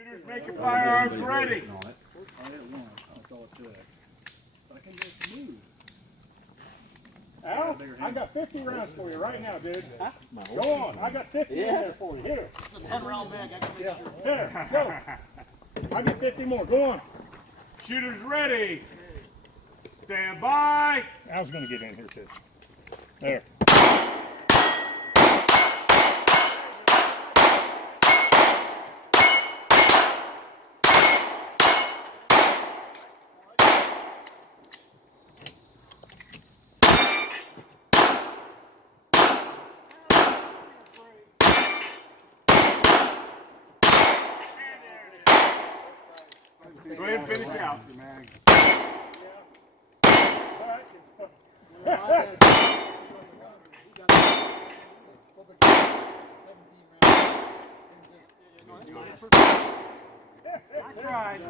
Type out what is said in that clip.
Shooters, make your firearms ready. Al, I got 50 rounds for you right now, dude. Huh? Go on, I got 50 in there for you. Here. It's a 10-round bag. I can make sure. There, go. I get 50 more. Go on. Shooters ready. Stand by. Al's gonna get in here too. There. Go ahead and finish out. I tried.